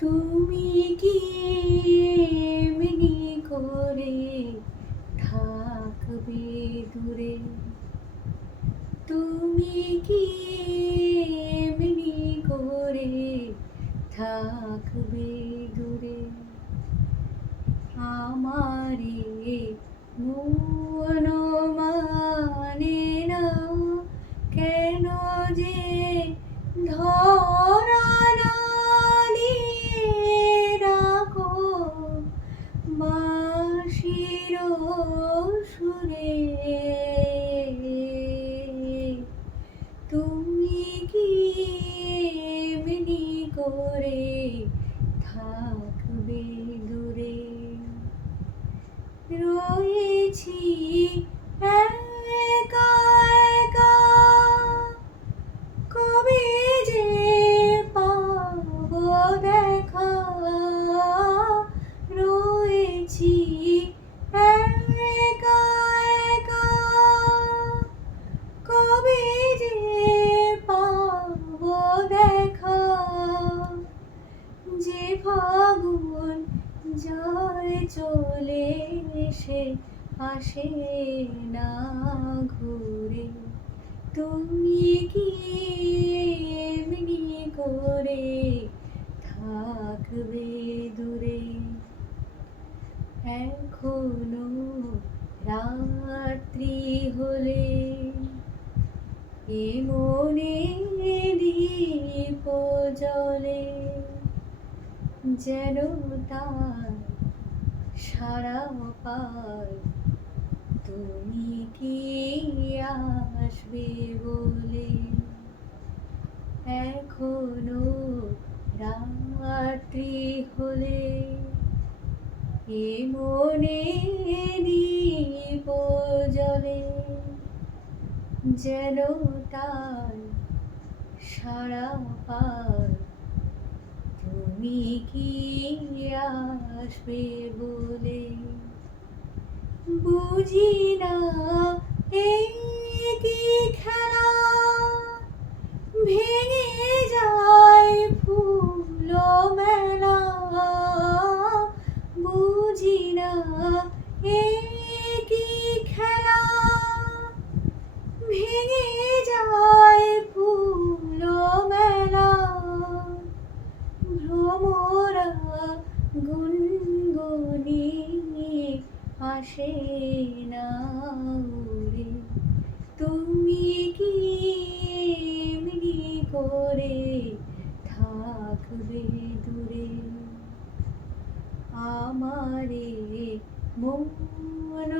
তুমি কি এমনি করে থাকবে দূরে? তুমি কি এমনি করে থাকবে দূরে? আমারে মন মানে না কেন যে ধরা না দিয়ে রাখো বাঁশির সুরে। তুমি কি এমনি করে থাকবে দূরে? রয়েছি একা একা, কবে যে পাবো দেখা। রয়েছি একা একা, কবে যে পাবো দেখা। যে ফাগুন যায় চলে এসে আসে না ঘুরে। তুমি কি এমনি করে থাকবে দূরে? এখনো রাত্রি হলে এ মনে দীপ জ্বলে, যেন তার সারা পায় তুমি কি আসবে বলে। এখনো রাত্রি হলে এ মনে দীপ জ্বলে, যেন তার সারা পায় তুমি কি আসবে বলে। বুঝি না এই কি খেলা, ভেঙে যায় ফুল মেলা। বুঝি না এই কি খেলা, ভেঙে যায় ফুল মেলা। ভ্রমরা গুনগুনিয়ে আসে না উড়ে। তুমি কি এমনি করে থাকবে দূরে? আমারে মন